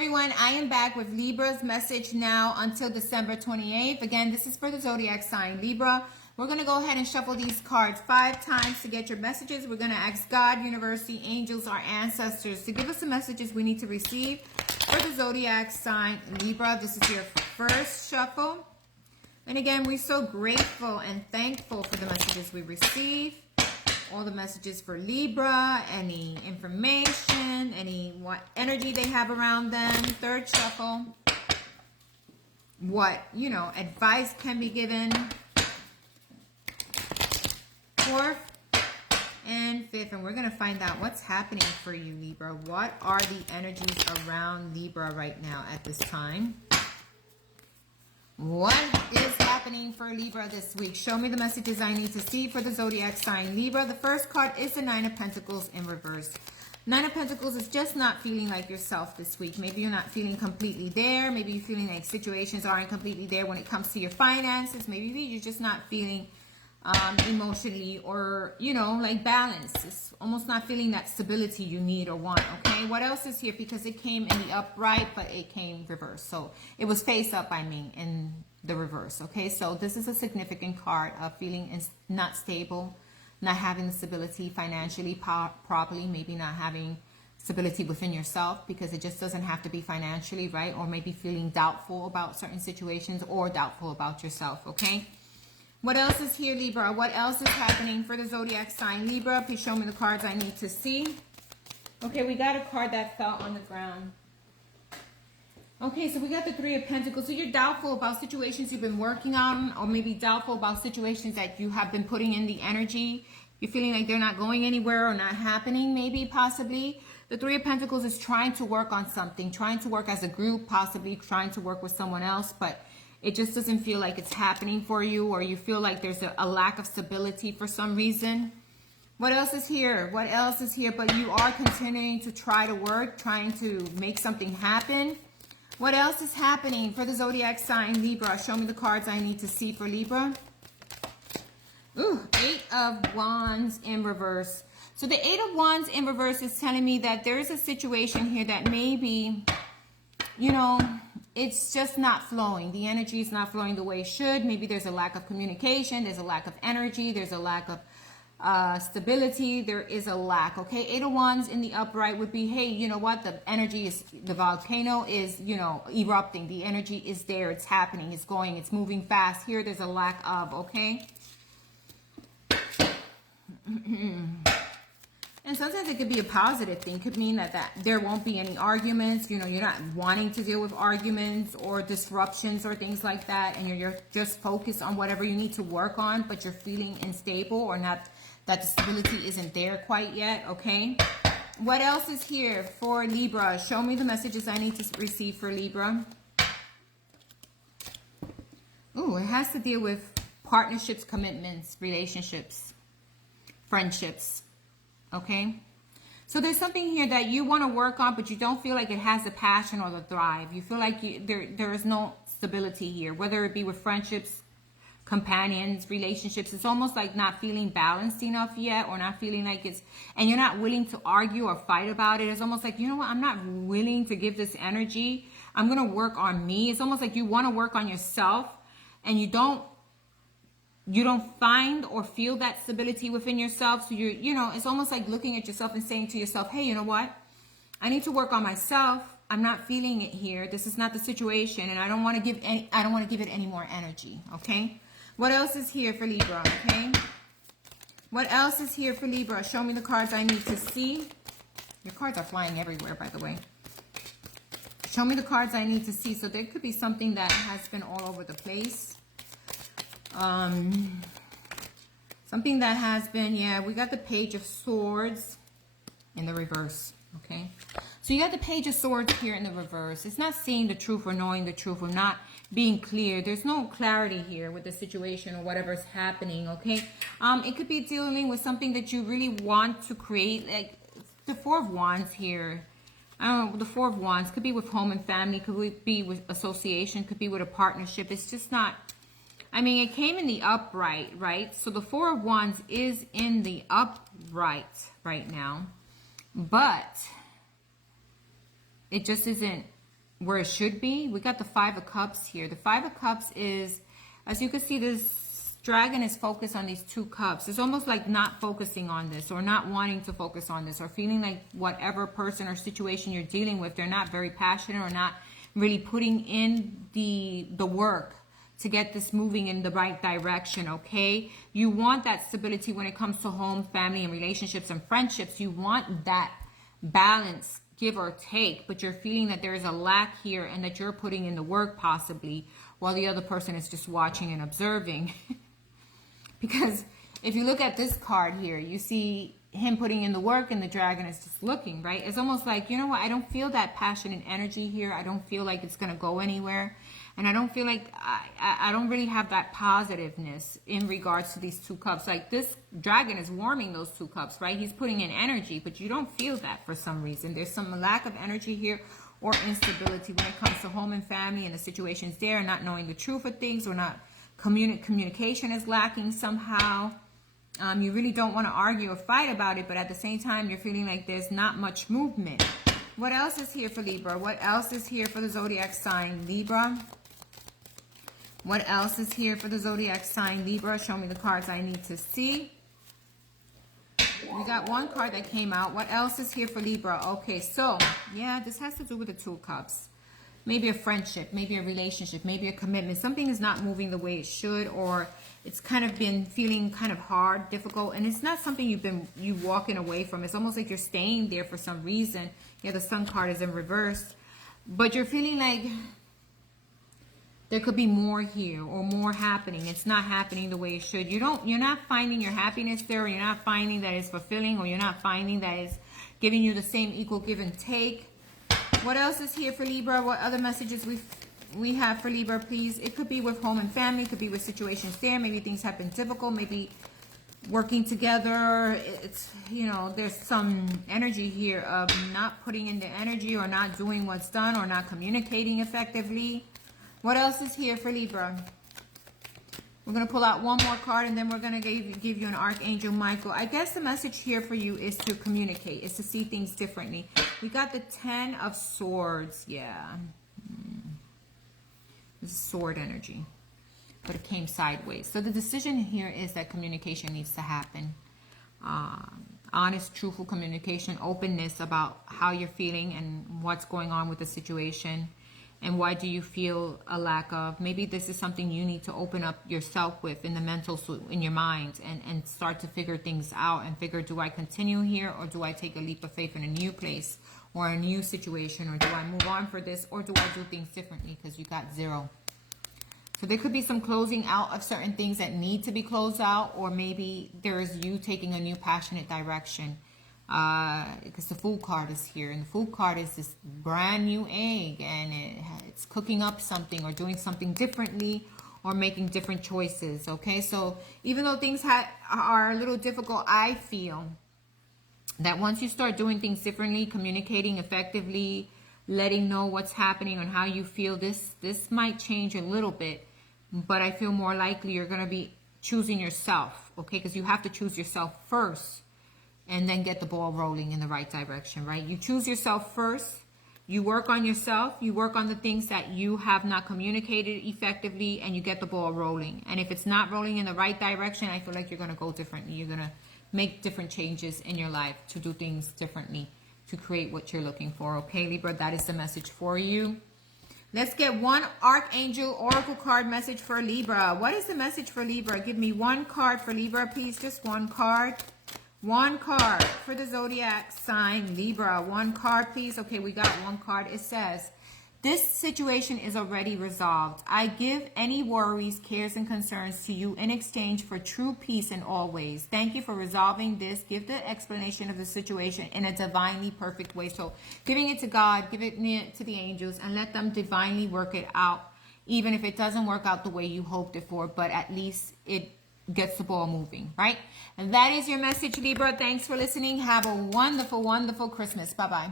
everyone, I am back with Libra's message now until December 28th. Again, this is for the zodiac sign Libra. We're going to go ahead and shuffle these cards 5 times to get your messages. We're going to ask God, universe, the angels, our ancestors to give us the messages we need to receive for the zodiac sign Libra. This is your first shuffle. And again, we're so grateful and thankful for the messages we receive. All the messages for Libra, any information, what energy they have around them. Third shuffle, what, advice can be given. Fourth and fifth, and we're going to find out what's happening for you, Libra. What are the energies around Libra right now at this time? What is happening for Libra this week? Show me the messages I need to see for the zodiac sign Libra. The first card is the Nine of Pentacles in reverse. Nine of Pentacles is just not feeling like yourself this week. Maybe you're not feeling completely there. Maybe you're feeling like situations aren't completely there when it comes to your finances. Maybe you're just not feeling emotionally or, like balance. It's almost not feeling that stability you need or want, okay? What else is here? Because it came in the upright, but it came reverse. So it was face up, in the reverse, okay? So this is a significant card of feeling not stable, not having the stability financially properly, maybe not having stability within yourself, because it just doesn't have to be financially, right? Or maybe feeling doubtful about certain situations or doubtful about yourself, okay? What else is here, Libra? What else is happening for the zodiac sign Libra? Please show me the cards I need to see. Okay, we got a card that fell on the ground. Okay, so we got the Three of Pentacles. So you're doubtful about situations you've been working on, or maybe doubtful about situations that you have been putting in the energy. You're feeling like they're not going anywhere or not happening, maybe, possibly. The Three of Pentacles is trying to work on something, trying to work as a group, possibly trying to work with someone else, but it just doesn't feel like it's happening for you, or you feel like there's a lack of stability for some reason. What else is here? What else is here? But you are continuing to try to work, trying to make something happen. What else is happening for the zodiac sign Libra? Show me the cards I need to see for Libra. Ooh, Eight of Wands in reverse. So the Eight of Wands in reverse is telling me that there is a situation here that maybe, it's just not flowing. The energy is not flowing the way it should. Maybe there's a lack of communication. There's a lack of energy. There's a lack of stability. There is a lack, okay? Eight of Wands in the upright would be, hey, you know what? The energy is, the volcano is, erupting. The energy is there. It's happening. It's going. It's moving fast. Here, there's a lack of, okay? And sometimes it could be a positive thing. It could mean that there won't be any arguments. You're not wanting to deal with arguments or disruptions or things like that. And you're just focused on whatever you need to work on, but you're feeling unstable or not, that the stability isn't there quite yet, okay? What else is here for Libra? Show me the messages I need to receive for Libra. Ooh, it has to deal with partnerships, commitments, relationships, friendships. Okay, so there's something here that you want to work on, but you don't feel like it has the passion or the drive. You feel like there is no stability here, whether it be with friendships, companions, relationships. It's almost like not feeling balanced enough yet, or not feeling like it's, and you're not willing to argue or fight about it. It's almost like, I'm not willing to give this energy. I'm going to work on me. It's almost like you want to work on yourself, and you don't find or feel that stability within yourself. So it's almost like looking at yourself and saying to yourself, hey, you know what? I need to work on myself. I'm not feeling it here. This is not the situation, and I don't want to give it any more energy, okay? What else is here for Libra, okay? What else is here for Libra? Show me the cards I need to see. Your cards are flying everywhere, by the way. Show me the cards I need to see. So there could be something that has been all over the place. Something that has been, we got the Page of Swords in the reverse, okay? So you got the Page of Swords here in the reverse. It's not seeing the truth or knowing the truth or not being clear. There's no clarity here with the situation or whatever's happening, okay? It could be dealing with something that you really want to create, like the Four of Wands here. I don't know, the Four of Wands could be with home and family, could be with association, could be with a partnership. It's just not, it came in the upright, right? So the Four of Wands is in the upright right now, but it just isn't where it should be. We got the Five of Cups here. The Five of Cups is, as you can see, this dragon is focused on these two cups. It's almost like not focusing on this, or not wanting to focus on this, or feeling like whatever person or situation you're dealing with, they're not very passionate, or not really putting in the work to get this moving in the right direction, okay? You want that stability when it comes to home, family, and relationships and friendships. You want that balance, give or take, but you're feeling that there is a lack here and that you're putting in the work possibly, while the other person is just watching and observing. Because if you look at this card here, you see him putting in the work and the dragon is just looking, right? It's almost like, you know what, I don't feel that passion and energy here. I don't feel like it's going to go anywhere. And I don't feel like, I don't really have that positiveness in regards to these two cups. Like this dragon is warming those two cups, right? He's putting in energy, but you don't feel that for some reason. There's some lack of energy here, or instability when it comes to home and family and the situations there, not knowing the truth of things, or not communication is lacking somehow. You really don't want to argue or fight about it, but at the same time, you're feeling like there's not much movement. What else is here for Libra? What else is here for the zodiac sign Libra? What else is here for the zodiac sign Libra? Show me the cards I need to see. We got one card that came out. What else is here for Libra? Okay, so, yeah, this has to do with the Two of Cups. Maybe a friendship, maybe a relationship, maybe a commitment. Something is not moving the way it should, or it's kind of been feeling kind of hard, difficult, and it's not something you walking away from. It's almost like you're staying there for some reason. Yeah, the Sun card is in reverse, but you're feeling like there could be more here, or more happening. It's not happening the way it should. You're not finding your happiness there, or you're not finding that it's fulfilling, or you're not finding that it's giving you the same equal give and take. What else is here for Libra? What other messages we have for Libra, please? It could be with home and family. It could be with situations there. Maybe things have been difficult. Maybe working together. It's, you know, there's some energy here of not putting in the energy, or not doing what's done, or not communicating effectively. What else is here for Libra? We're going to pull out one more card, and then we're going to give you an Archangel Michael. I guess the message here for you is to communicate, is to see things differently. We got the Ten of Swords. Yeah. This is sword energy, but it came sideways. So the decision here is that communication needs to happen. Honest, truthful communication, openness about how you're feeling and what's going on with the situation. And why do you feel a lack of? Maybe this is something you need to open up yourself with in the mental, in your mind, and start to figure things out and figure, do I continue here, or do I take a leap of faith in a new place or a new situation, or do I move on for this, or do I do things differently? Because you got 0. So there could be some closing out of certain things that need to be closed out, or maybe there's you taking a new passionate direction. Because the Fool card is here, and the Fool card is this brand new egg, and it's cooking up something, or doing something differently, or making different choices. Okay, so even though things are a little difficult, I feel that once you start doing things differently, communicating effectively, letting know what's happening and how you feel, this might change a little bit, but I feel more likely you're going to be choosing yourself. Okay, because you have to choose yourself first, and then get the ball rolling in the right direction, right? You choose yourself first. You work on yourself. You work on the things that you have not communicated effectively, and you get the ball rolling. And if it's not rolling in the right direction, I feel like you're going to go differently. You're going to make different changes in your life to do things differently, to create what you're looking for. Okay, Libra, that is the message for you. Let's get one Archangel Oracle card message for Libra. What is the message for Libra? Give me one card for Libra, please. Just one card. One card for the zodiac sign Libra. One card, please. Okay, we got one card. It says, this situation is already resolved. I give any worries, cares, and concerns to you in exchange for true peace in all ways. Thank you for resolving this. Give the explanation of the situation in a divinely perfect way. So giving it to God, give it to the angels, and let them divinely work it out. Even if it doesn't work out the way you hoped it for, but at least it gets the ball moving, right? And that is your message, Libra. Thanks for listening. Have a wonderful, wonderful Christmas. Bye-bye.